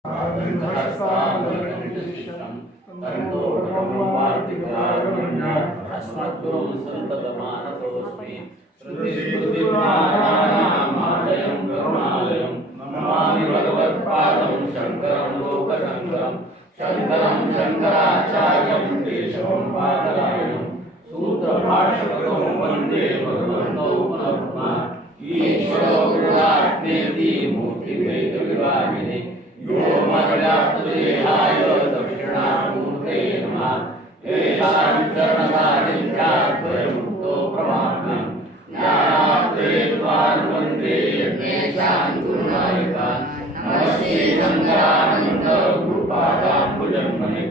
अस्मद्गुरुं श्रुतिस्मृतिपुराणानामालयं करुणालयं नमामि भगवत्पादं शङ्करं लोकशङ्करं शङ्कराचार्यं केशवं बादरायणं सूत्रभाष्यकृतौ वन्दे भगवन्तौ पुनः पुनः ईश्वरो गुरुरात्मेति मूर्तिभेदविभागिने व्योमवद्व्याप्तदेहाय दक्षिणामूर्तये नमः येषां चरणसान्निध्याद्वयमुक्तो प्रमाणं ज्ञानाद्वैत्वान् वन्दे यज्ञेशान् गुरुनायकान् नमस्ते शङ्करानन्द गुरुपादाम्बुजन्मने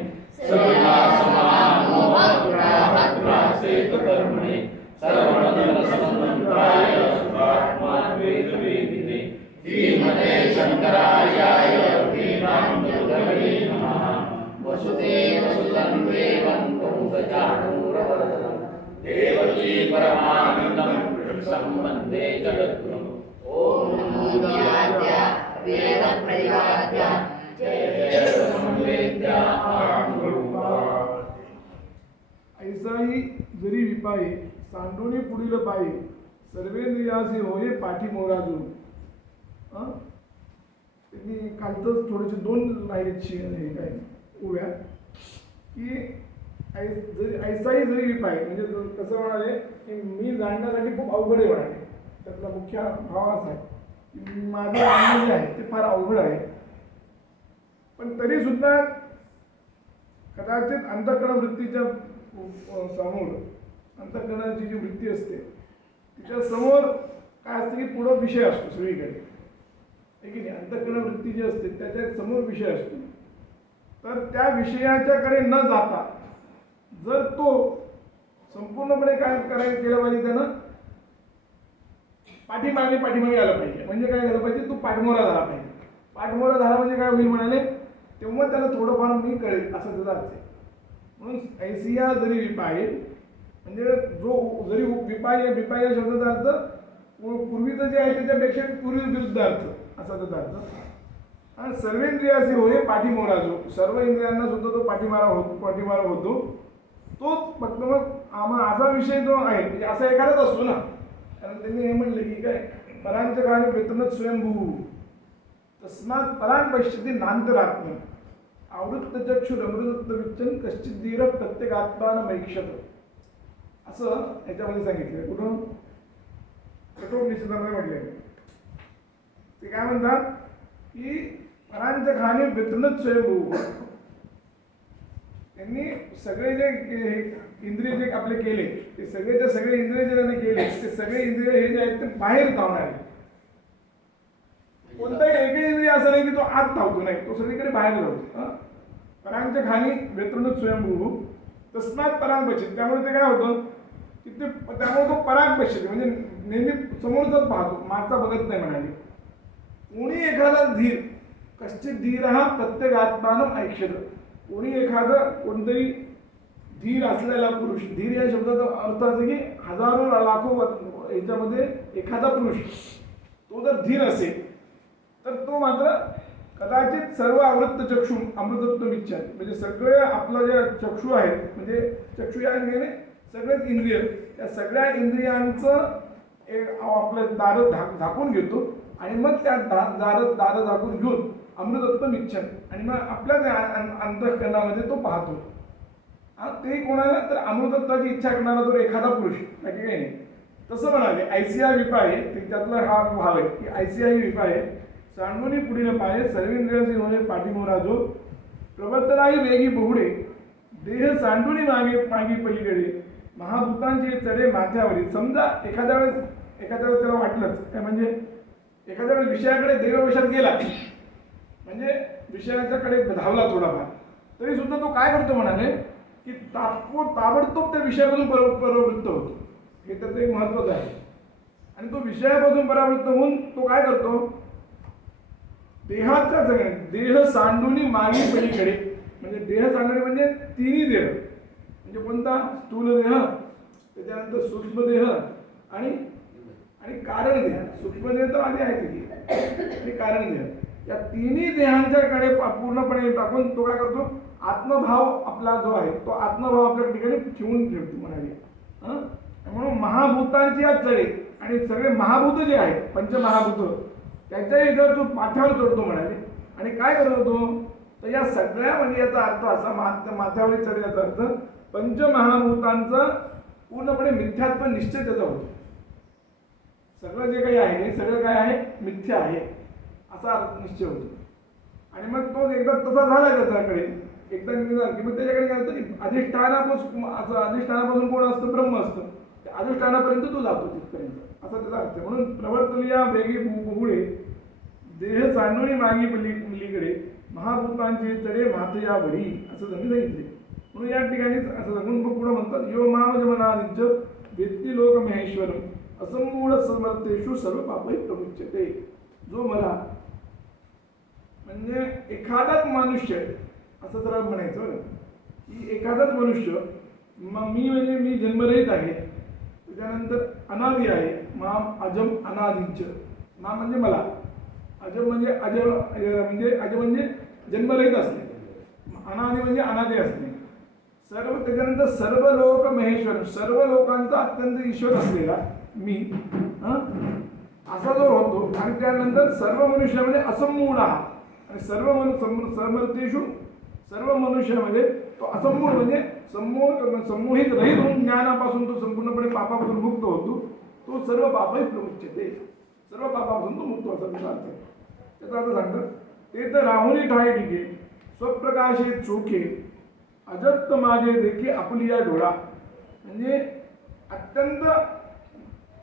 सर्वासमामोहग्राहग्रासेतुकर्मणे सर्वमङ्गलसम्मन्त्राय स्वात्माद्वैतवेदिने श्रीमते शङ्करार्याय वेदान्तगुरवे नमः। वसुदेवसुतं देवं कौसचाणूरवर्धनं देवकी परमानन्दं कृष्णं वन्दे जगद्गुरुम्। ॐ नमो विद्याय वेदप्रतिपाद्य जय जय संवेद्य ऐसाही जरी विपाये सांडोनी पुढील पाये सर्वेंद्रियासी होये पाठी मोराजू. त्यांनी कालतच थोडेसे दोन लाईनची हे काय उभ्या की ऐसाही जरी विपाय म्हणजे कसं म्हणाले की मी जाणण्यासाठी खूप अवघड आहे म्हणाले. त्यातला मुख्य भाव असा आहे की माझं जाणणं जे आहे ते फार अवघड आहे, पण तरीसुद्धा कदाचित अंतःकरण वृत्तीच्या समोर अंतःकरणाची जी वृत्ती असते तिच्या समोर काय असते की पुढं विषय असतो सगळीकडे, आहे की नाही. अंतःकरण वृत्ती जी असते त्याच्या समोर विषय असतो. तर त्या विषयाच्याकडे न जाता जर तो संपूर्णपणे काय केलं पाहिजे, त्यानं पाठीमागे आलं पाहिजे. म्हणजे काय झालं पाहिजे, तो पाठमोरा झाला पाहिजे. पाठमोरा झाला म्हणजे काय होईल म्हणाले, तेव्हा त्याला थोडंफार मी कळेल असं त्याचा अर्थ आहे. म्हणून ऐसिया जरी विपाये म्हणजे जो जरी विपाय या शब्दाचा अर्थ पूर्वीचं जे आहे त्याच्यापेक्षा पूर्वी विरुद्ध अर्थ असा त्याचा अर्थ. आणि सर्वेंद्रियासी होय पाठीमोरा जो सर्व इंद्रियांना सुद्धा तो पाठीमारा होतो तोच फक्त मग असा विषय जो आहे म्हणजे असा एखादाच असतो ना. कारण त्यांनी हे म्हणले की काय परांच्या काळाने वेतनच स्वयंभू तस्मात परांग पश्यती नांतरात्म आवृत्त चक्षुर अमृतत्व विच्चन कश्चित धीर प्रत्येकात्मानमैक्षत असं याच्यामध्ये सांगितलं. कुठून कठोपनिषदामध्ये म्हटले ते काय म्हणतात की परांच्या खाणे वेतनच स्वयंभू. त्यांनी सगळे जे इंद्रिय जे आपले केले ते सगळे इंद्रिय जे त्यांनी केले ते सगळे इंद्रिय हे जे आहेत ते बाहेर धावणार आहे. कोणताही एकही इंद्रिय असं नाही की तो आत धावतो, नाही, तो सगळीकडे बाहेर धावतो. परांच्या खाणी वेतनच स्वयंभू तस्मात परांग बचत. त्यामुळे ते काय होतं की त्यामुळे तो पराग बचत म्हणजे नेहमी समोरचाच पाहतो, मागचा बघत नाही म्हणाले. कोणी एखादा धीर कश्चित धीर हा प्रत्येक आत्मानं ऐक्षत. कोणी एखादं कोणतरी धीर असलेला पुरुष, धीर या शब्दाचा अर्थ असं की हजारो लाखो याच्यामध्ये एखादा पुरुष तो जर धीर असेल तर तो मात्र कदाचित सर्व आवृत्त चक्षु अमृतत्व विच्छाद म्हणजे सगळे आपलं जे चक्षु आहेत म्हणजे चक्षु या सगळेच इंद्रिय त्या सगळ्या इंद्रियांचं एक आपलं दारं झाकून घेतो आणि मग त्या दारं झाकून घेऊन अमृतत्व निच्छन आणि मग आपल्याच अंतःकरणामध्ये तो पाहतो. ते कोणाला तर अमृतत्वाची इच्छा करणारा जो एखादा पुरुष, बाकी काही नाही. तसं म्हणाले ऐसिया विपाये त्यातला हा भाव आहे की ऐसिया ही विपाये सांडवणी पुढील पाये सर्वेंद्रियाचे होणे पाठीमोरा जो प्रवर्तनाही वेगी बहुडे देह सांडुनी मागे पलीकडे महाभूतांचे चढे माथ्यावरील. समजा एखाद्या वेळेस त्याला वाटलंच काय म्हणजे एखाद्या वेळेस विषयाकडे देववशात गेला म्हणजे विषयाच्याकडे धावला थोडाफार तरी सुद्धा तो काय करतो म्हणाले की ताबडतोब त्या विषयापासून परावृत्त होतो. हे त्याचं एक महत्त्वाचं आहे. आणि तो विषयापासून परावृत्त होऊन तो काय करतो देहाच्या देह सांडुनी मागे पलीकडे म्हणजे देह सांडणे म्हणजे तिन्ही देह म्हणजे कोणता स्थूल देह त्याच्यानंतर सूक्ष्म देह आणि कारण देह. सूक्ष्म देह तर आधी आहे की आणि कारण देह या तिन्ही देहांच्याकडे पूर्णपणे टाकून तो काय करतो, आत्मभाव आपला जो आहे तो आत्मभाव आपल्या ठिकाणी ठेवतो म्हणाले. म्हणून महाभूतांची या चढे आणि सगळे महाभूत जे आहे पंचमहाभूत त्याच्याही जर तो माथ्यावर चढतो म्हणाले. आणि काय करत होतो तर या सगळ्या म्हणजे याचा अर्थ असा माथ्यावरील चढ याचा अर्थ पंचमहाभूतांचा पूर्णपणे मिथ्यात्व निश्चय त्याचा होतो. सगळं जे काही आहे हे सगळं काय आहे मिथ्या आहे असा निश्चय होतो. आणि मग तो एकदा तसा झाला त्याच्याकडे एकदा निघाला की मग त्याच्याकडे काय होतं की अधिष्ठानापासून कोण असतं, ब्रह्म असतं. त्या अधिष्ठानापर्यंत तो जातो तिथपर्यंत असा त्याचा अर्थ. म्हणून प्रवर्तलिया वेगी बुगुळे देह सांडोळी मागी पलीकडे महाभूतांची चढे माथयावरी असं त्यांनी सांगितले. म्हणून या ठिकाणी असं सांगून मग पुढे म्हणतात यो मामजमनादिंच वेत्ती लोक महेश्वरम असमूढ समर्थेषु सर्व पापै प्रमुच्यते. जो मला म्हणजे एखादाच मनुष्य असं जरा म्हणायचं बरं की एखादाच मनुष्य मी म्हणजे मी जन्मरहित आहे, त्याच्यानंतर अनादी आहे, माम अजम अनादिंच. मा म्हणजे मला, अजम म्हणजे अजम म्हणजे जन्मरहित असणे, अनादी म्हणजे अनादी असणे, सर्व त्याच्यानंतर सर्व लोक महेश्वर सर्व लोकांचा अत्यंत ईश्वर असलेला मी असा जो होतो. आणि त्यानंतर सर्व मनुष्यामध्ये असमूढ आणि समर्थेषु सर्व मनुष्यामध्ये तो असमूढ म्हणजे सम्मोहित रहित होऊन ज्ञानापासून तो संपूर्णपणे पापापासून मुक्त होतो. तो सर्व पापही प्रमुच्यते, सर्व पापापासून तो मुक्त होतो त्याचा अर्थ. त्याचा अर्थ सांगतात ते तर राहुनी ठाई ठिके स्वप्रकाशित चोखे अजत्त माझे देखी आपुलिया डोळा. म्हणजे अत्यंत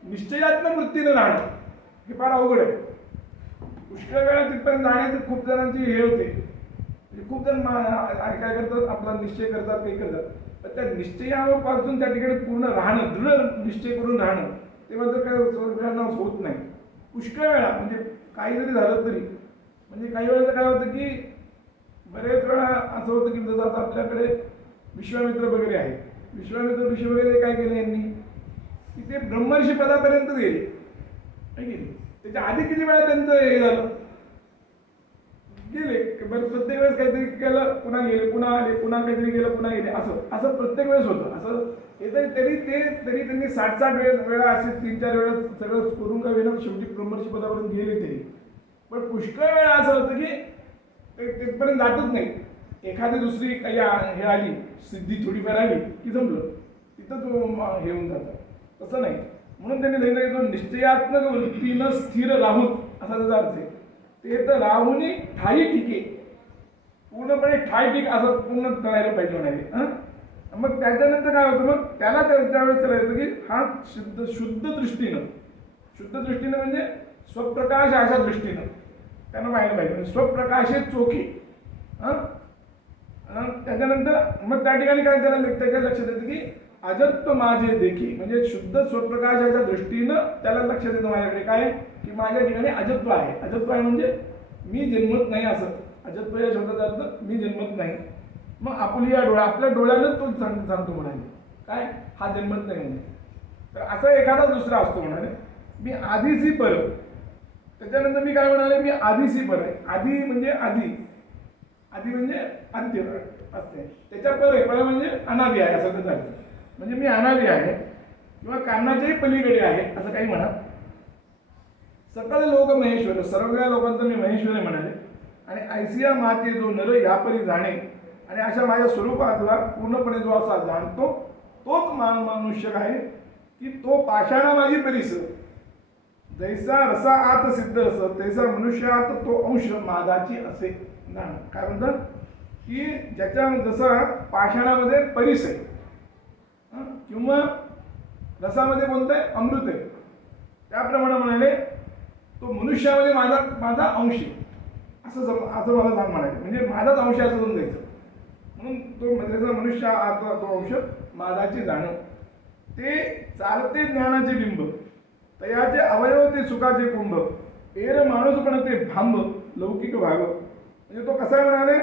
निश्चयात्मक वृत्तीने राहणं हे फार अवघड आहे. पुष्कळ वेळा तिथपर्यंत जाण्याचे खूप जणांची हे होते. म्हणजे खूप जण काय करतात आपला निश्चय करतात काही करतात, तर त्या निश्चयापासून त्या ठिकाणी पूर्ण राहणं दृढ निश्चय करून राहणं ते मात्र काय वेळांना होत नाही. पुष्कळ वेळा म्हणजे काही जरी झालं तरी म्हणजे काही वेळेला काय होतं की बरेच वेळा असं होतं की जसं आता आपल्याकडे विश्वामित्र वगैरे आहे, विश्वामित्र ऋषी वगैरे काय केले यांनी की ते ब्रह्मर्षी पदापर्यंत गेले आहे की नाही. त्याच्या आधी किती वेळा त्यांचं हे झालं गेले बरं प्रत्येक वेळेस काहीतरी केलं पुन्हा गेले पुन्हा आले पुन्हा काहीतरी गेलं पुन्हा गेले असं प्रत्येक वेळेस होतं. असं हे तरी त्यांनी 60 वेळा असे 3-4 वेळा सगळं करून का वेळेला शेवटी ब्रह्मर्षी पदापर्यंत गेले तरी. पण पुष्कळ वेळा असं होतं की ते तिथपर्यंत जातच नाही. एखादी दुसरी काही हे आली सिद्धी थोडीफार आली की जमलं तिथं तो हे होऊन जातं. तसं नाही. म्हणून त्यांनी सांगितलं की तो निश्चयात्मक वृत्तीनं स्थिर राहून असा त्याचा अर्थ आहे. ते तर राहूनही ठाई ठिके पूर्णपणे ठाई ठीक असं पूर्ण करायला पाहिजे म्हणाले. मग त्याच्यानंतर काय होतं मग त्याला त्यावेळेस त्याला येतं की हा शुद्ध दृष्टीनं म्हणजे स्वप्रकाश अशा दृष्टीनं त्यांना पाहायला पाहिजे. स्वप्रकाशे चोखे. त्याच्यानंतर मग त्या ठिकाणी काय त्याच्या लक्षात येतं की अजत्व माझे देखी म्हणजे शुद्ध स्वप्रकाशाच्या दृष्टीनं त्याला लक्षात येतं माझ्याकडे काय की माझ्या ठिकाणी अजत्व आहे. अजत्व आहे म्हणजे मी जन्मत नाही असं. अजत्व या शब्दाचा अर्थ मी जन्मत नाही. मग आपुलिया डोळा आपल्या डोळ्यानं तो सांगतो म्हणाले काय हा जन्मत नाही म्हणजे. तर असं एखादा दुसरा असतो म्हणाले मी आधीची पर. त्याच्यानंतर मी काय म्हणाले मी आधीची पर आहे. आधी म्हणजे आधी म्हणजे अंत्य असते. त्याच्या पर म्हणजे अनादी आहे असं त्याचा अर्थ. म्हणजे मी अनादी आहे किंवा कारणाच्याही पलीकडे आहे असं काही म्हणा. सकळ लोक महेश्वर सर्व लोकांचा मी महेश्वर आहे म्हणाले. आणि ऐसिया माते जो नर यापरी जाणे आणि अशा माझ्या स्वरूपातला पूर्णपणे जो असा जाणतो तोच मनुष्य आहे की तो पाषाणा माझी परीस जैसा रसा आत सिद्ध असत तैसा मनुष्यात तो अंश माझाची असे जाण. काय म्हणतात की ज्याच्या जसं पाषाणामध्ये परीस आहे किंवा रसामध्ये कोणतं आहे अमृत आहे त्याप्रमाणे म्हणाले तो मनुष्यामध्ये माझा अंश आहे असं मला जाण म्हणायचं. म्हणजे माझाच अंश असं समजायचं. म्हणून तो मनुष्य आता तो अंश माझाची जाणं ते चालते ज्ञानाचे बिंब तयाचे अवयव ते सुखाचे कुंभ एर माणूस पण ते भांब लौकिक भाग. म्हणजे तो कसा आहे म्हणाले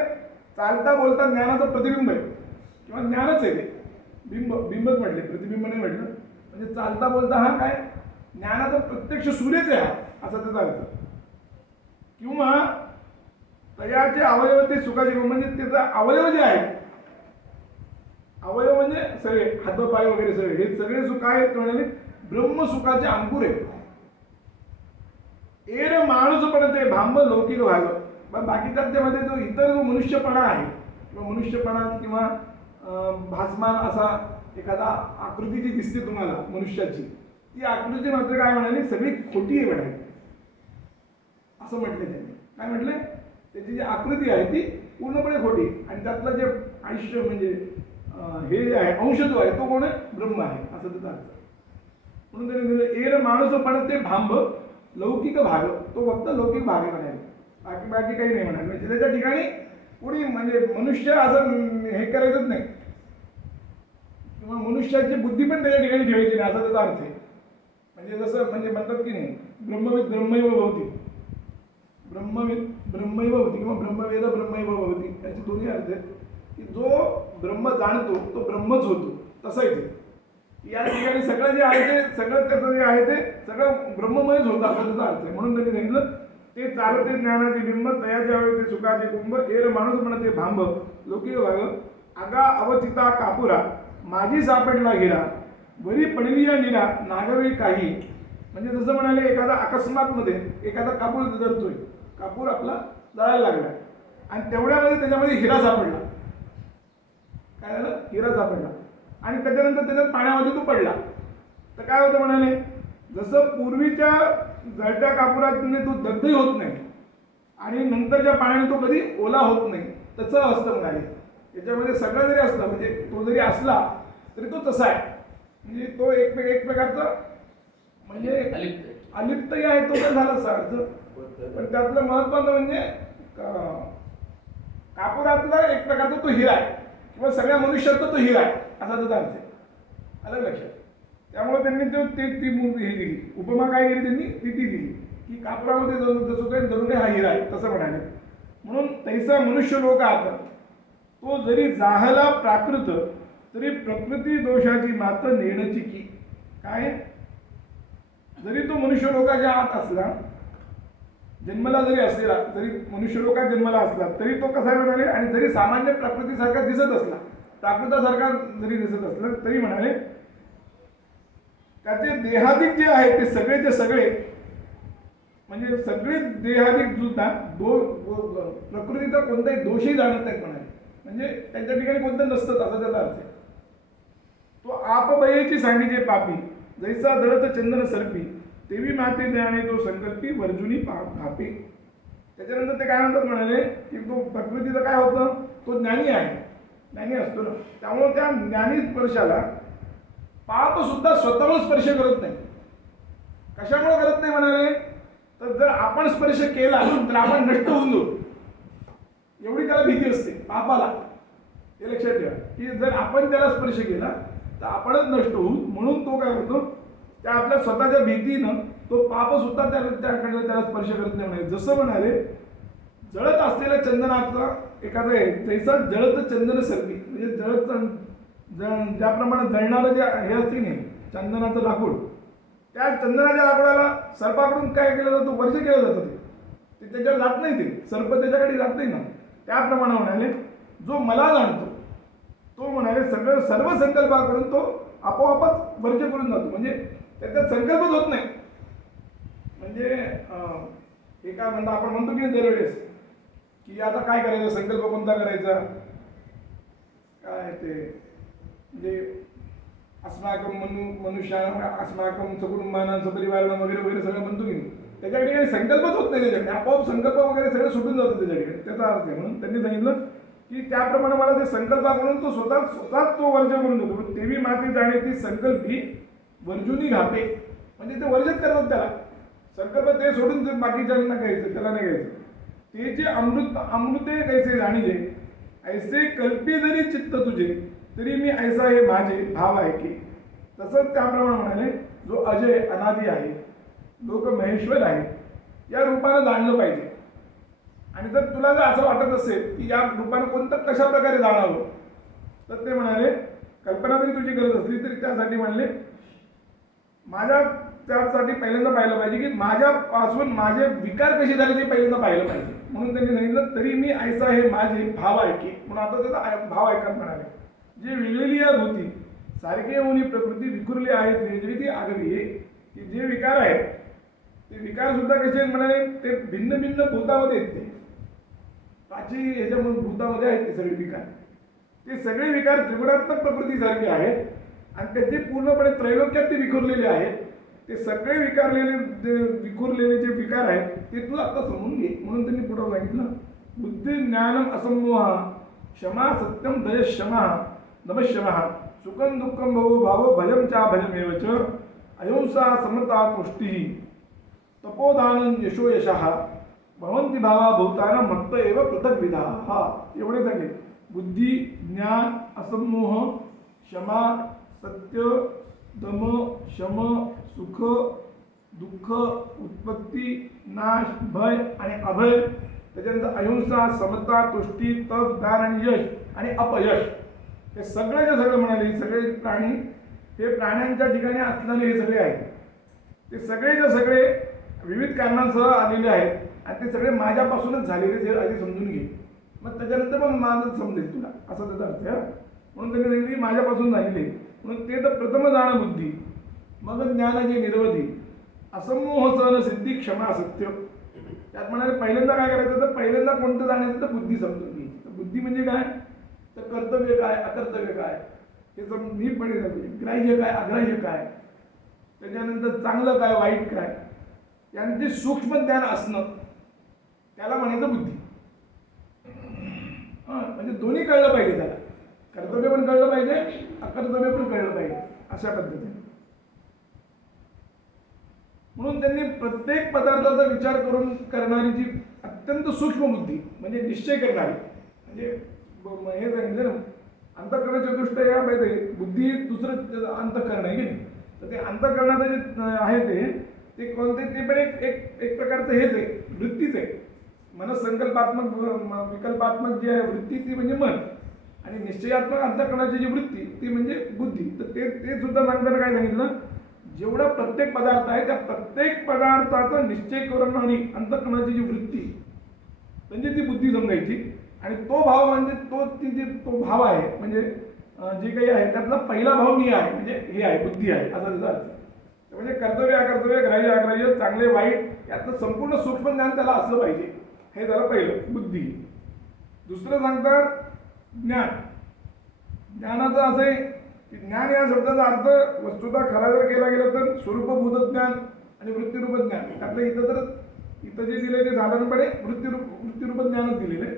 चालता बोलता ज्ञानाचं प्रतिबिंब आहे किंवा ज्ञानच आहे ते. बिंबच म्हटले प्रतिबिंब नाही म्हटलं. म्हणजे चालता बोलता हा काय ज्ञानाचा प्रत्यक्ष सूर्यच आहे हा असा त्याचा अर्थ. किंवा तयाचे अवयव ते सुखाचे म्हणजे त्याचा अवयव जे आहेत, अवयव म्हणजे सगळे हातपाय वगैरे सगळे हे सगळे सुख आहेत म्हणाले ब्रह्मसुखाचे अंकुर आहेत. एर माणूस पण ते भांब लौकिक भाग. पण बाकीच्या त्यामध्ये जो इतर जो मनुष्यपणा आहे किंवा मनुष्यपणा किंवा भासमान असा एखादा आकृती जी दिसते तुम्हाला मनुष्याची, ती आकृती मात्र काय म्हणाली सगळी खोटी आहे म्हणाली, असं म्हटले त्यांनी. काय म्हटले? त्याची जी आकृती आहे ती पूर्णपणे खोटी आणि त्यातलं जे आयुष्य म्हणजे हे जे आहे अंश जो आहे तो कोण आहे? ब्रह्म आहे, असं त्याचा अर्थ. म्हणून त्यांनी दिलं एर माणूस पण ते भांब लौकिक भाग, तो फक्त लौकिक भाग आहे म्हणाले, बाकी बाकी काही नाही म्हणाले. म्हणजे त्याच्या ठिकाणी कोणी म्हणजे मनुष्य असं हे करायचंच नाही किंवा मनुष्याची बुद्धी पण त्याच्या ठिकाणी ठेवायची नाही, असा त्याचा अर्थ आहे. म्हणजे जसं म्हणजे म्हणतात की नाही ब्रह्मविद ब्रह्मैव भवती, ब्रह्मविद ब्रह्मैव भवती किंवा ब्रह्मवेद ब्रह्मैव भवती, याचे दोन्ही अर्थ आहेत की जो ब्रह्म जाणतो तो ब्रह्मच होतो. तसं आहे ते या ठिकाणी सगळं जे आहे ते सगळं त्याचं जे आहे ते सगळं ब्रह्ममयच होतं, असा त्याचा अर्थ आहे. म्हणून त्यांनी सांगितलं ते चालते ज्ञानाचे बिंब तयाचे हवे ते सुखाचे कुंभ एर माणूस म्हणते भांब लौकिक भाग आगा अवचिता कापुरा माझी सापडला हिरा वरी पडली या निरा नागवे काही. म्हणजे जसं म्हणाले एखादा अकस्मात मध्ये एखादा कापूर जळतोय, कापूर आपला जळायला लागला आणि तेवढ्यामध्ये त्याच्यामध्ये हिरा सापडला. काय झालं? हिरा सापडला आणि त्याच्यानंतर त्याच्यात पाण्यामध्ये तो पडला. तर काय होतं म्हणाले जसं पूर्वीच्या जळत्या कापुराने तो दग्धही होत नाही आणि नंतरच्या पाण्याने तो कधी ओला होत नाही, तसं असतं म्हणाले. याच्यामध्ये सगळं जरी असलं म्हणजे तो जरी असला तरी तो तसा आहे. म्हणजे तो एक प्रकारचा म्हणजे अलिप्तही आहे, तो तर झाला अर्थ. पण त्यातलं महत्त्वाचं म्हणजे कापुरातला एक प्रकारचा तो हिरा आहे किंवा सगळ्या मनुष्याचा तो हिरा आहे, असा त्याचा अर्थ आहे. अलग लक्षात. त्यामुळे त्यांनी ती हे दिली उपमा काय दिली त्यांनी ती दिली की कापरामध्ये जसं काही जरूर हा हिरा आहे तसं म्हणाले. म्हणून तैसा मनुष्य लोक आता तो जरी जाहला प्राकृत तरी प्रकृती दोषाची मात्र नेणची की. काय? जरी तो मनुष्य लोकाच्या आत असला, जन्मला जरी असलेला, तरी मनुष्य लोकात जन्मला असला तरी तो कसा म्हणाले आणि जरी सामान्य प्रकृतीसारखा दिसत असला, प्राकृतासारखा जरी दिसत असला तरी म्हणाले त्याचे देहाधिक जे आहे ते सगळेचे सगळे म्हणजे सगळे देहाधिक सुद्धा प्रकृतीचा कोणताही दोषही जाणत नाहीत म्हणाले. म्हणजे त्यांच्या ठिकाणी कोणतं नसतं असा त्याचा अर्थ आहे. तो आपबयेची सांगीचे पापी जैसा जळत चंदन सर्पी तेवी माते ज्ञाने तो संकल्पी वर्जुनी भापे. त्याच्यानंतर ते काय म्हणतात म्हणाले की तो प्रकृतीचं काय होतं, तो ज्ञानी आहे, ज्ञानी असतो ना, त्यामुळे त्या ज्ञानी स्पर्शाला पाप सुद्धा स्वतःहून स्पर्श करत नाही. कशामुळे करत नाही म्हणाले तर जर आपण स्पर्श केला तर आपण नष्ट होऊन जाऊ, एवढी त्याला भीती असते पापाला. हे लक्षात ठेवा की जर आपण त्याला स्पर्श केला तर आपणच नष्ट होऊ. म्हणून तो काय करतो त्या आपल्या स्वतःच्या भीतीनं तो पाप सुद्धा त्याकडे त्याला स्पर्श करत नाही म्हणाले. जसं म्हणाले जळत असलेल्या चंदनाचा एखादा आहे जैसा जळत चंदन सर्पी म्हणजे ज्याप्रमाणे जळणारं जे हे असते नाही चंदनाचं लाकूड, त्या चंदनाच्या लाकडाला सर्पाकडून काय केलं जातं, वर्ष केलं जातं. ते त्याच्यावर जात नाही, ते सर्प त्याच्याकडे जात नाही ना. त्याप्रमाणे म्हणाले जो मला जाणतो तो म्हणाले सर्व संकल्पाकडून तो आपोआपच वर्ज करून जातो. म्हणजे त्याच्यात संकल्पच होत नाही. म्हणजे हे काय म्हणता आपण म्हणतो की दरवेळेस की आता काय करायचं, संकल्प कोणता करायचा, काय ते म्हणजे अस्माकम मनुष्या अस्माकम सकुटुंबानां सपरिवारणं वगैरे वगैरे सगळं म्हणतो की नाही. त्याच्या ठिकाणी संकल्पच होत नाही, त्याच्याकडे आपोआप संकल्प वगैरे सगळं सुटून जातं त्याच्याकडे. त्याचा अर्थ आहे. म्हणून त्यांनी सांगितलं की त्याप्रमाणे मला ते संकल्पाकडून तो स्वतःच तो वर्ज करून देतो. तेवी माती जाणे ती संकल्पी वर्जुनी घापे. म्हणजे ते वर्जत करतात त्याला. संकल्प ते सोडून बाकीच्यांना घ्यायचं, त्याला नाही घ्यायचं. ते जे अमृते कैसे जाणीजे ऐसे कल्पी जरी चित्त तुझे तरी मी ऐसा हे माझे भाव आहे की. तसंच त्याप्रमाणे म्हणाले जो अजय अनादी आहे, लोक महेश्वर आहे, या रूपानं जाणलं पाहिजे. आणि जर तुला जर असं वाटत असेल की या रूपानं कोणतं कशा प्रकारे जाणावं तर ते म्हणाले कल्पना जरी तुझी गरज असली तरी त्यासाठी म्हणले त्यासाठी पहिल्यांदा पाहिलं पाहिजे की माझ्यापासून माझे विकार कसे झाले ते पहिल्यांदा पाहिलं पाहिजे. म्हणून त्यांनी सांगितलं तरी मी ऐसा हे माझे भाव ऐके, म्हणून आता त्याचा भाव ऐकत म्हणाले. जे विळलेली या भूती सारखे होऊन ही प्रकृती विखुरली आहेत निर्जरिती आगवी, की जे विकार आहेत ते विकार सुद्धा कसे आहेत म्हणाले, ते भिन्न भिन्न भूतामध्ये आहेत. ते प्राची ह्याच्यामध्ये भूतामध्ये आहेत ते सगळे विकार. ते सगळे विकार त्रिगुणात्मक प्रकृतीसारखे आहेत आणि त्याचे पूर्णपणे त्रैलोक्यात ते विखुरलेले आहेत. ते सगळे विखुरलेले जे विकार आहेत ते तू आता समजून घे. म्हणून त्यांनी पुढं सांगितलं बुद्धी ज्ञानम असमोह क्षमा सत्यम दयशमा नमशमा सुखम दुःखम भवो भावो भजम चा भजमेवच अहिंसा समता तुष्टी तपोदान यशो यशः भवंती भावा भूताना मत्त एव पृथक विधा. एवढे सांगेल. बुद्धी ज्ञान असमोह क्षमा सत्य दम शम सुख दुःख उत्पत्ती नाश भय आणि अभय, त्याच्यानंतर अहिंसा समता तुष्टी तप दान आणि यश आणि अपयश, हे सगळे जे सगळे म्हणाले सगळे प्राणी हे प्राण्यांच्या ठिकाणी असणारे हे सगळे आहेत. ते सगळे जे सगळे विविध कारणांसह आलेले आहेत आणि ते सगळे माझ्यापासूनच झालेले जे आधी समजून घे. मग त्याच्यानंतर मग माझं समजेल तुला, असा त्याचा अर्थ आहे. म्हणून त्यांनी सांगितले माझ्यापासून झालेले, म्हणून ते तर प्रथम जाणं बुद्धी, मग ज्ञानाची निरवधी असमोह सहन सिद्धी क्षमा सत्य. त्यात म्हणाले पहिल्यांदा काय करायचं, तर पहिल्यांदा कोणतं जाण्याचं तर बुद्धी समजून घ्यायची. तर बुद्धी म्हणजे काय, तर कर्तव्य काय अकर्तव्य काय हे नीटपणे समजेल. ग्राह्य काय अग्राह्य काय, त्याच्यानंतर चांगलं काय वाईट काय, यांचे सूक्ष्म ज्ञान असणं त्याला म्हणायचं बुद्धी. म्हणजे दोन्ही कळलं पाहिजे त्याला, कर्तव्य पण कळलं पाहिजे अकर्तव्य पण कळलं पाहिजे, अशा पद्धतीने. म्हणून त्यांनी प्रत्येक पदार्थाचा विचार करून करणारी जी अत्यंत सूक्ष्म बुद्धी म्हणजे निश्चय करणारी, म्हणजे हे सांगितलं ना अंतःकरणाच्या दृष्ट्या माहिती बुद्धी दुसरं अंतःकरण आहे की नाही. तर ते अंतःकरणाचं जे आहे ते कोणते, ते पण एक प्रकारचं हेच आहे, वृत्तीच आहे. मनसंकल्पात्मक विकल्पात्मक जी आहे वृत्ती ती म्हणजे मन, आणि निश्चयात्मक अंतःकरणाची जी वृत्ती ती म्हणजे बुद्धी. तर ते सुद्धा सांगताना काय सांगितलं, जेवढा प्रत्येक पदार्थ आहे त्या प्रत्येक पदार्थाचा निश्चय करणारी अंतःकरणाची जी वृत्ती म्हणजे ती बुद्धी समजायची. आणि तो भाव म्हणजे तो भाव आहे म्हणजे जे काही आहे त्यातला पहिला भाव मी आहे, म्हणजे हे आहे बुद्धी आहे असा त्याचा अर्थ. म्हणजे कर्तव्य अकर्तव्य ग्राह्य अग्राह्य चांगले वाईट यातलं संपूर्ण सूक्ष्म ज्ञान त्याला असलं पाहिजे, हे झालं पहिलं बुद्धी. दुसरं सांगतात ज्ञान. ज्ञानाचं असं आहे की ज्ञान या शब्दाचा अर्थ वस्तुतः खरा जर केला गेला तर स्वरूपभूत ज्ञान आणि वृत्तीरूप ज्ञान. त्यातलं इथं जे दिले ते साधारणपणे वृत्तीरूप ज्ञानच दिलेले.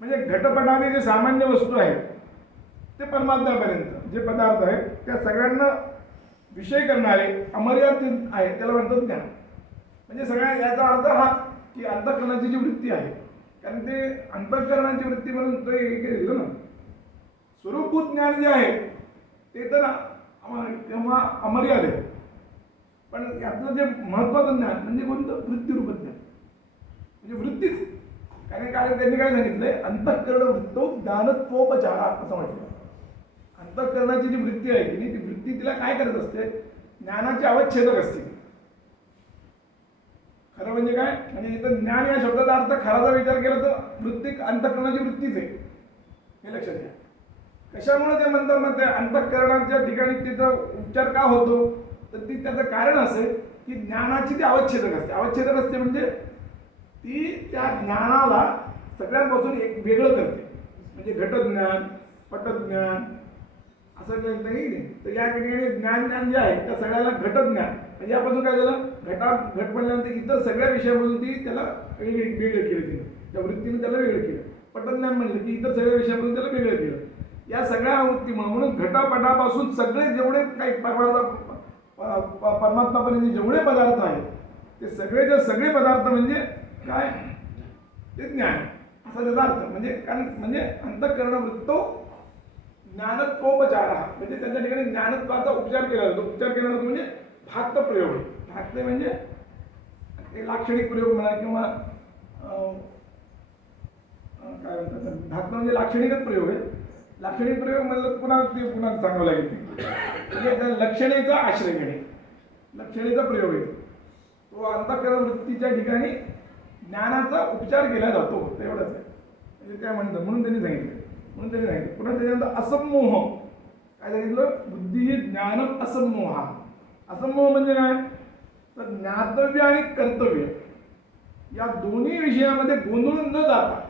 म्हणजे घटपटाने जे सामान्य वस्तू आहेत ते परमात्म्यापर्यंत जे पदार्थ आहेत त्या सगळ्यांना विषय करणारे अमर्याद जे आहे त्याला म्हणतात ज्ञान. म्हणजे सगळ्या याचा अर्थ हा की अंतःकरणाची जी वृत्ती आहे, कारण ते अंतःकरणाची वृत्ती म्हणून तो एक दिलं ना. स्वरूपभूत ज्ञान जे आहे ते तर तेव्हा अमर्याद आहे, पण यातलं जे महत्त्वाचं ज्ञान म्हणजे कोणतं वृत्तीरूप ज्ञान म्हणजे वृत्तीच. कारण त्यांनी काय सांगितलंय, अंतःकरण वृत्तो ज्ञानत्वोपचारा असं म्हटलं. अंतःकरणाची जी वृत्ती आहे की नाही ती वृत्ती तिला काय करत असते, ज्ञानाचे अवच्छेदक असते. खरं म्हणजे काय, म्हणजे इथं ज्ञान या शब्दाचा अर्थ खराचा विचार केला तर वृत्ती अंतःकरणाची वृत्तीच आहे, हे लक्षात घ्या. कशामुळे ते म्हणतात ना, त्या अंतःकरणाच्या ठिकाणी तिथं उपचार का होतो, तर ती त्याचं कारण असेल की ज्ञानाची ती अवच्छेदक असते. अवच्छेदक असते म्हणजे ती त्या ज्ञानाला सगळ्यांपासून एक वेगळं करते. म्हणजे घटज्ञान पटज्ञान असं नाही. तर या ठिकाणी ज्ञान जे आहे त्या सगळ्याला घटज्ञान म्हणजे यापासून काय झालं, घट म्हणल्यानंतर इतर सगळ्या विषयापासून ती त्याला वेगळं केलं तिने, त्या वृत्तीने त्याला वेगळं केलं. पटज्ञान म्हणलं की इतर सगळ्या विषयापासून त्याला वेगळं केलं. या सगळ्या वृत्तीमुळे म्हणून घटापटापासून सगळे जेवढे काही परमात्मापर्यंत जेवढे पदार्थ आहेत ते सगळे पदार्थ म्हणजे काय, ते ज्ञान असा त्याचा अर्थ. म्हणजे कारण म्हणजे अंतःकरण वृत्तो ज्ञानत्वोपचार म्हणजे त्यांच्या ठिकाणी ज्ञानत्वाचा उपचार केला जातो. उपचार केला जातो म्हणजे धात्त प्रयोग आहे. धात्त म्हणजे लाक्षणिक प्रयोग म्हणा किंवा काय म्हणतात, धात्त म्हणजे लाक्षणिकच प्रयोग आहे. लाक्षणिक प्रयोग म्हणलं पुन्हा सांगावं लागेल. म्हणजे लक्षणेचा आश्रय घेणे लक्षणेचा प्रयोग आहे. तो अंतःकरण वृत्तीच्या ठिकाणी ज्ञानाचा उपचार केला जातो एवढंच आहे. म्हणजे काय म्हणतात म्हणून त्यांनी सांगितलं. पुन्हा त्याच्यानंतर असमोह काय सांगितलं, बुद्धी ज्ञानम असमोहा. असमोह म्हणजे काय, तर ज्ञातव्य आणि कर्तव्य या दोन्ही विषयामध्ये गोंधळून न जाता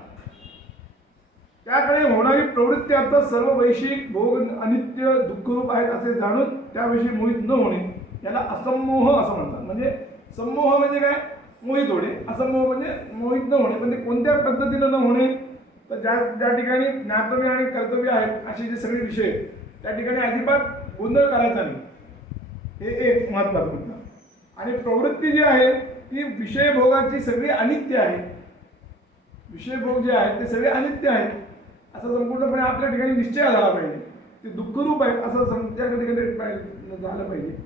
त्याकडे होणारी प्रवृत्ती आता सर्व वैश्विक भोग अनित्य दुःखरूप आहेत असे जाणून त्याविषयी मोहित न होणे याला असमोह असं म्हणतात. म्हणजे समोह म्हणजे काय, मोहित होणे. असमोह म्हणजे मोहित न होणे. म्हणजे कोणत्या पद्धतीनं न होणे, तर ज्या ठिकाणी ज्ञातव्य आणि कर्तव्य आहेत असे जे सगळे विषय त्या ठिकाणी अजिबात गोंधळ करायचा नाही, हे एक महत्त्वाचं मुद्दा. आणि प्रवृत्ती जी आहे ती विषयभोगाची सगळी अनित्य आहे. विषयभोग जे आहेत ते सगळे अनित्य आहेत असं संपूर्णपणे आपल्या ठिकाणी निश्चय झाला पाहिजे. ते दुःखरूप आहेत असं त्या ठिकाणी झालं पाहिजे.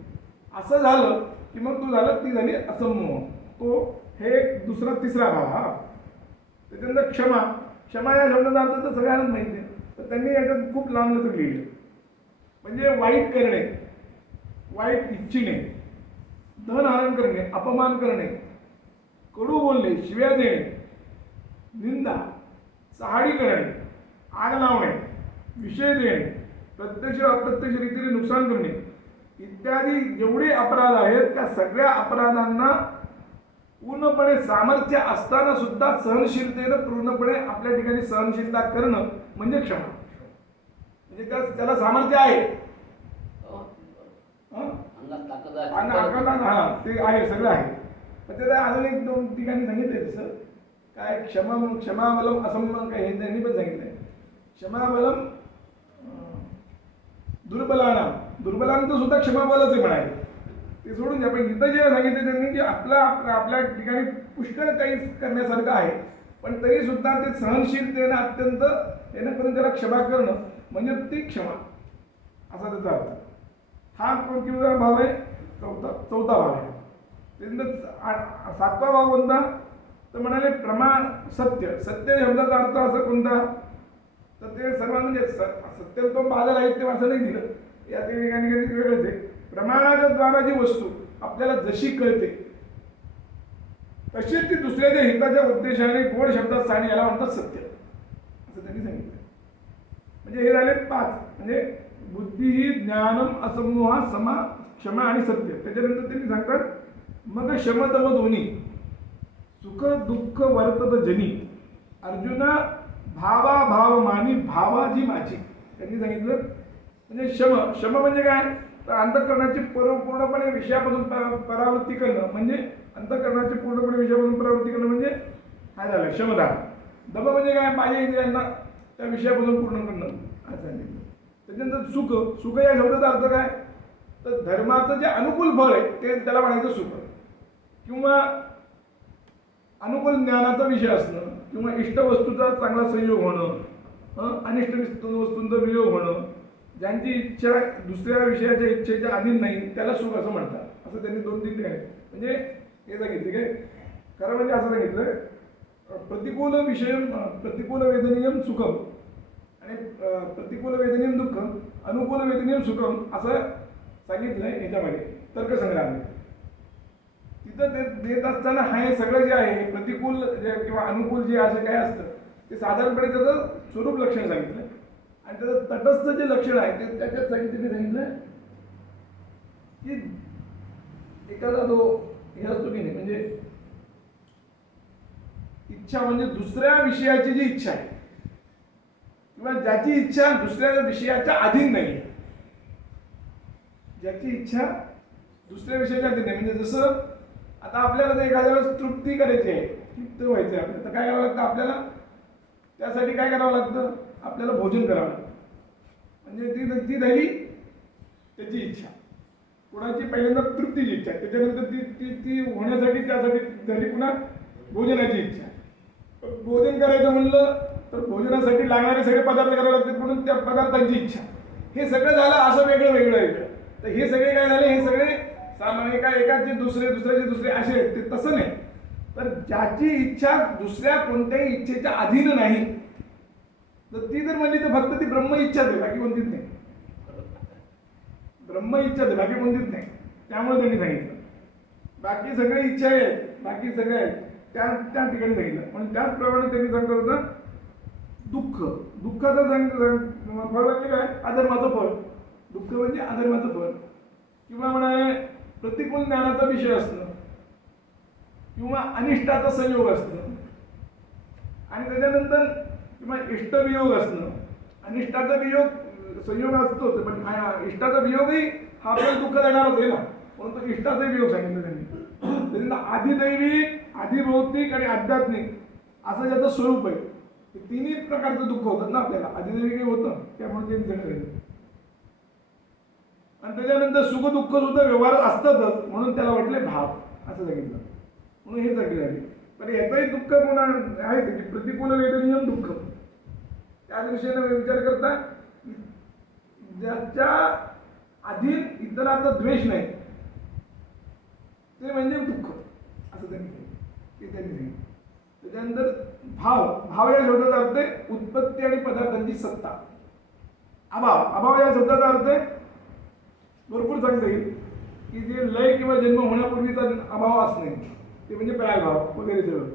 असं झालं की मग ती झाली असमोह. तो हे एक दुसरा तिसरा भाव. हा त्याच्यानंतर क्षमा या शब्दाचा अर्थ तर सगळ्यांनाच माहिती आहे, तर त्यांनी याच्यात खूप लांबलचक लिहिलं. म्हणजे वाईट करणे, वाईट इच्छिणे, धन हरण करणे, अपमान करणे, कडू बोलणे, शिव्या देणे, निंदा, चहाडी करणे, आग लावणे, विषय देणे, प्रत्यक्ष अप्रत्यक्ष रीतीने नुकसान करणे इत्यादी जेवढे अपराध आहेत त्या सगळ्या अपराधांना पूर्णपणे सामर्थ्य असताना सुद्धा सहनशीलतेनं पूर्णपणे आपल्या ठिकाणी सहनशीलता करणं म्हणजे क्षमा. म्हणजे त्याला सामर्थ्य आहे, ते आहे, सगळं आहे. पण ते अजून एक दोन ठिकाणी सांगितलंय तसं काय, क्षमाबलम असम काय हे त्यांनी पण सांगितलंय. क्षमाबलम दुर्बलांचं सुद्धा क्षमाबलच आहे म्हणाले. ते सोडून द्या. पण इथं जे सांगितलं त्यांनी की आपल्या ठिकाणी पुष्कळ काही करण्यासारखं आहे, पण तरी सुद्धा ते सहनशीलतेनं अत्यंत यानं करून त्याला क्षमा करणं म्हणजे ती क्षमा असा त्याचा अर्थ. हा किंवा भाव आहे चौथा भाव आहे. त्यानंतर सातवा भाव कोणता, तर म्हणाले प्रमाण सत्य. सत्य शब्दाचा अर्थ असं कोणता, तर ते सर्वांना म्हणजे सत्यत्व बाजाला आहे ते असं नाही दिलं, या ठिकाणी वेगळंच आहे. प्रमाणाच्या द्वारा जी वस्तू आपल्याला जशी कळते तशी ती दुसऱ्याच्या हिताच्या उद्देशाने गोड शब्दात सांगणे याला म्हणतात सत्य असं त्यांनी सांगितलं. म्हणजे हे झाले 5. म्हणजे बुद्धी ज्ञानम असमोहा समा क्षमा आणि सत्य. त्याच्यानंतर त्यांनी सांगतात मग शमतम दोन्ही सुख दुःख वर्तत जनी अर्जुना भावा भाव मानी भावाजी माझी. त्यांनी सांगितलं म्हणजे शम म्हणजे काय, तर अंतःकरणाची पूर्णपणे विषयापासून परावृत्ती करणं. म्हणजे अंतःकरणाची पूर्णपणे विषयापासून परावृत्ती करणं म्हणजे काय झालं शमदान. दम म्हणजे काय, माझ्या इंद्रियांना त्या विषयापासून पूर्ण करणं असं सांगितलं. त्याच्यानंतर सुख या शब्दाचा अर्थ काय, तर धर्माचं जे अनुकूल फळ आहे ते त्याला म्हणायचं सुख, किंवा अनुकूल ज्ञानाचा विषय असणं, किंवा इष्ट वस्तूचा चांगला संयोग होणं, अनिष्ट वस्तूंचा वियोग होणं, ज्यांची इच्छा दुसऱ्या विषयाच्या इच्छेच्या अधीन नाही त्याला सुख असं म्हणतात. असं त्यांनी 2-3 ठिकाणी म्हणजे हे सांगितले काय. खरं म्हणजे असं सांगितलं प्रतिकूल वेदनीयम सुखम आणि प्रतिकूल वेदनीयम दुःखम, अनुकूल वेदनीयम सुखम असं सांगितलंय ह्याच्यामध्ये तर्कसंग्रहामध्ये. तिथं ते देत असताना हे सगळं जे आहे प्रतिकूल किंवा अनुकूल जे असं काय असतं ते साधारणपणे त्याचं स्वरूप लक्षण सांगितलं. आणि त्याचं तटस्थ जे लक्षण आहे ते त्याच्यात सांगितलं की एखादा जो हे असतो की नाही, म्हणजे इच्छा म्हणजे दुसऱ्या विषयाची जी इच्छा आहे किंवा ज्याची इच्छा दुसऱ्या विषयाच्या अधीन नाही, ज्याची इच्छा दुसऱ्या विषयाच्या अधीन नाही. म्हणजे जसं आता आपल्याला जर एखाद्या वेळेस तृप्ती करायची आहे, तृप्त व्हायचं आहे आपल्याला, तर काय करावं लागतं आपल्याला, त्यासाठी काय करावं लागतं, आपल्याला भोजन करावं लागतं. म्हणजे ती झाली त्याची इच्छा. कोणाची पहिल्यांदा तृप्तीची इच्छा, त्याच्यानंतर ती होण्यासाठी त्यासाठी झाली पुन्हा भोजनाची इच्छा. भोजन करायचं म्हणलं तर भोजनासाठी लागणारे सगळे पदार्थ करावे लागतात, म्हणून त्या पदार्थांची इच्छा. हे सगळं झालं असं वेगळं. तर हे सगळे काय झाले, हे सगळे सामान्य एकाचे दुसऱ्याचे असे ते तसं नाही. तर ज्याची इच्छा दुसऱ्या कोणत्याही इच्छेच्या अधीन नाही, तर ती जर म्हणली तर फक्त ती ब्रह्म इच्छाच आहे, बाकी कोणतीच नाही. ब्रह्म इच्छाच आहे, बाकी कोणतीच नाही. त्यामुळे त्यांनी सांगितलं बाकी सगळे इच्छा आहेत, बाकी सगळे आहेत, त्या त्या ठिकाणी सांगितलं. पण त्याचप्रमाणे त्यांनी सांगत होतं दुःख. दुःखाचं फळ म्हणजे काय? अधर्माचं फळ. दुःख म्हणजे अधर्माचं फळ. किंवा म्हणाले प्रतिकूल ज्ञानाचा विषय असणं किंवा अनिष्टाचा संयोग असणं आणि त्याच्यानंतर किंवा इष्टवियोग असणं. अनिष्टाचा वियोग संयोग असतोच, पण इष्टाचा वियोगही हा आपल्याला दुःख देणारच आहे ना, परंतु इष्टाचा वियोग सांगितलं त्यांनी. त्याच्यानंतर आधिदैविक, आधिभौतिक आणि आध्यात्मिक असं ज्याचं स्वरूप आहे, ते तिन्ही प्रकारचं दुःख होतं ना आपल्याला. आधिदैविकही होतं, त्यामुळे त्यांनी सांगितलं. आणि त्याच्यानंतर सुख दुःख सुद्धा व्यवहारात असतातच, म्हणून त्याला वाटले भाव असं सांगितलं. म्हणून हे सगळे झाले. पण याचंही दुःख पुन्हा आहे की प्रतिकूल वेदनीयम दुःख. त्या दृष्टीने विचार करता ज्याच्या अधीन इतरांचा द्वेष नाही ते म्हणजे दुःख असं त्यांनी सांगितलं. त्याच्यानंतर भाव. भाव या शब्दाचा अर्थ आहे उत्पत्ती आणि पदार्थांची सत्ता. अभाव. अभाव या शब्दाचा अर्थ आहे भरपूर सांगता येईल की जे लय किंवा जन्म होण्यापूर्वीचा अभाव असणे ते म्हणजे परागभाव वगैरे सगळं.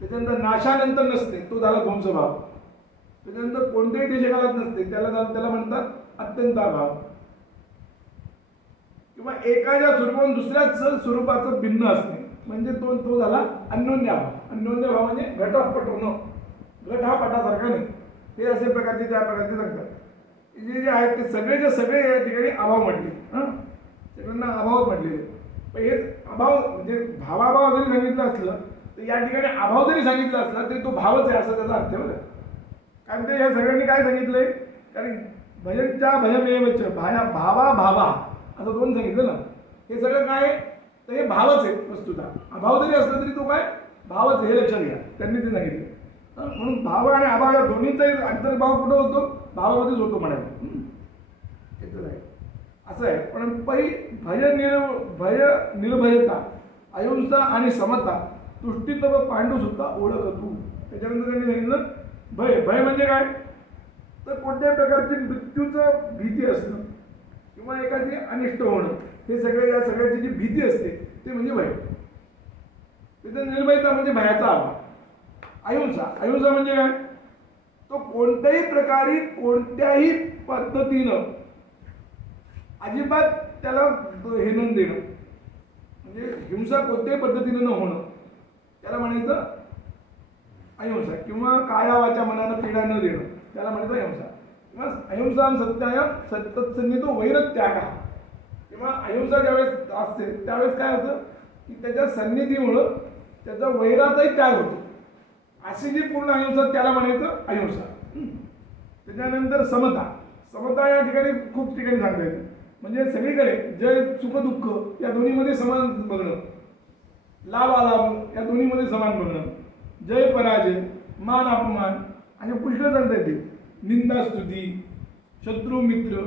त्याच्यानंतर नाशानंतर नसते तो झाला ध्वंसभाव. त्याच्यानंतर कोणत्याही देशकालात नसते त्याला म्हणतात अत्यंत अभाव. किंवा एखाद्या स्वरूपातून दुसऱ्याच स्वरूपाचं भिन्न असणे म्हणजे तो झाला अन्योन्य अभाव. अन्योन्य भाव म्हणजे घटपट होणं. घट हा पटासारखा नाही. हे असे प्रकारचे त्या प्रकारचे सांगतात. जे आहेत ते सगळे या ठिकाणी अभाव म्हटले. सगळ्यांना अभाव म्हटलेले. पण हे अभाव म्हणजे भावाभाव जरी सांगितलं असलं तर या ठिकाणी अभाव जरी सांगितलं असला तरी तो भावच आहे असं त्याचा अर्थ आहे बरं. कारण ते ह्या सगळ्यांनी काय सांगितलंय, कारण भजनच्या भयमेवच भावा भावा असं दोन सांगितलं ना. हे सगळं काय तर हे भावच आहे वस्तुता. अभाव जरी असला तरी तो काय भावच आहे, हे लक्षात घ्या. त्यांनी ते सांगितलं. म्हणून भाव आणि अभाव या दोन्हीचाही अंतर्भाव कुठं होतो? भावामध्येच होतो म्हणायला. येतच आहे असं आहे. पण भय निर्भयता, अहिंसा आणि समता, तुष्टीत व पांडू सुद्धा ओळख तू. त्याच्यानंतर त्यांनी सांगितलं भय म्हणजे काय तर कोणत्याही प्रकारची मृत्यूचं भीती असणं किंवा एखादी अनिष्ट होणं, हे सगळे या सगळ्याची जी भीती असते ते म्हणजे भय. त्याचं निर्भयता म्हणजे भयाचा अभाव. अहिंसा म्हणजे काय तो कोणत्याही प्रकारे कोणत्याही पद्धतीनं अजिबात त्याला हे न देणं म्हणजे हिंसा कोणत्याही पद्धतीनं न होणं त्याला म्हणायचं अहिंसा. किंवा काया वाचा मनानं पीडा न देणं त्याला म्हणायचं अहिंसा. किंवा अहिंसा सत्याय तत्सन्निधो वैरत्याग. किंवा अहिंसा ज्यावेळेस असते त्यावेळेस काय होतं की त्याच्या सन्निधीमुळं त्याचा वैराचाही त्याग होतो. अशी जी पूर्ण अहिंसा त्याला म्हणायचं अहिंसा. त्याच्यानंतर समता या ठिकाणी खूप ठिकाणी सांगता येते. म्हणजे सगळीकडे जय सुख दुःख या दोन्हीमध्ये समान बघणं, लाभ अलाभ या दोन्हीमध्ये समान बघणं, जय पराजय, मान अपमान आणि पुष्कळ सांगता येते. निंदा स्तुती, शत्रू मित्र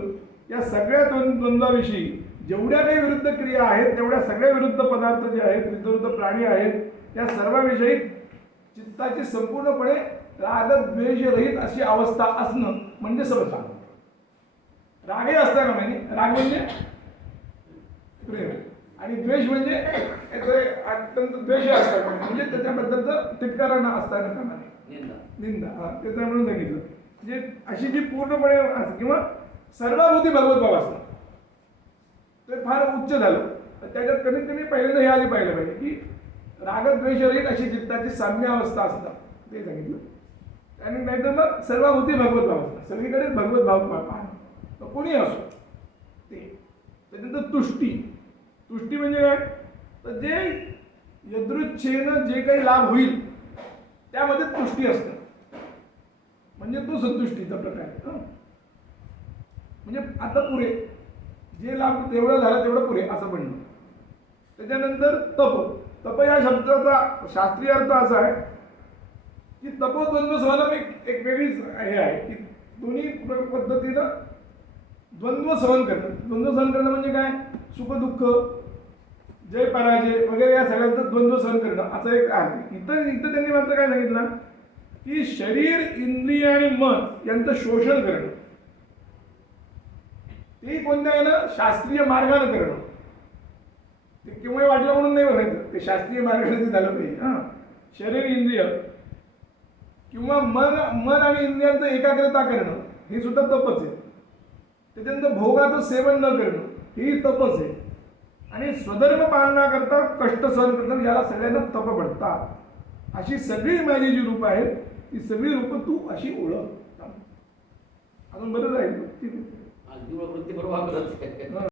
या सगळ्या द्वंद्वाविषयी जेवढ्या काही विरुद्ध क्रिया आहेत तेवढ्या सगळ्या विरुद्ध पदार्थ जे आहेत, विरुद्ध प्राणी आहेत या सर्वांविषयी चित्ताची संपूर्णपणे राग द्वेष रहित अशी अवस्था असणं म्हणजे समता. रागही असता का म्हणजे राग म्हणजे प्रेम आणि द्वेष म्हणजे अत्यंत द्वेष असतात म्हणजे त्याच्याबद्दलचं तिटकारा असता प्रमाणे निंदा त्याचा म्हणून सांगितलं. म्हणजे अशी जी पूर्णपणे किंवा सर्वाभूती भगवतभाव असणं ते फार उच्च झालं. त्याच्यात कमीत कमी पहिल्यांदा हे आधी पाहिलं पाहिजे की रागद्वेषरहित अशी चित्ताची साम्य अवस्था असतात ते सांगितलं. आणि नाहीतर मग सर्वाभूती भगवत भाव असतात, सगळीकडे भगवत भाव पाहणं कोणी असो ते. त्याच्यानंतर तुष्टी म्हणजे काय तर जे यदृच्छेनं जे काही लाभ होईल त्यामध्ये तुष्टी असतं म्हणजे तो संतुष्टीचा प्रकार आहे. म्हणजे आता पुरे जे लाभ तेवढं झालं तेवढं पुरे असं म्हणणं. त्याच्यानंतर तप या शब्दाचा शास्त्रीय अर्थ असा आहे की तपोद्वंद्व सहन एक वेगळीच हे आहे की दोन्ही पद्धतीनं द्वंद्व सहन करणं. द्वंद्व सहन करणं म्हणजे काय सुख दुःख जय पराजय वगैरे या सगळ्यांचं द्वंद्व सहन करणं असं एक आहे. इथं त्यांनी मात्र काय सांगितलं की शरीर इंद्रिय आणि मन यांचं शोषण करणं ते कोणत्या आहे ना शास्त्रीय मार्गाने करणं. ते केव्हा वाटलं म्हणून नाही बघायचं, ते शास्त्रीय मार्गाने झालं पाहिजे. शरीर इंद्रिय किंवा मन आणि इंद्रियांचं एकाग्रता करणं हे सुद्धा तपच आहे. त्याच्यानंतर भोगाचं सेवन न करणं हेही तपच आहे. आणि स्वधर्म पालना करता कष्ट सहन करणं याला सगळ्यांना तप म्हणतात. अशी सगळी माझी जी रूपं आहेत ती सगळी रूपं तू अशी ओळख. अजून बरं जाईल. अगदी वृत्ती बरोबर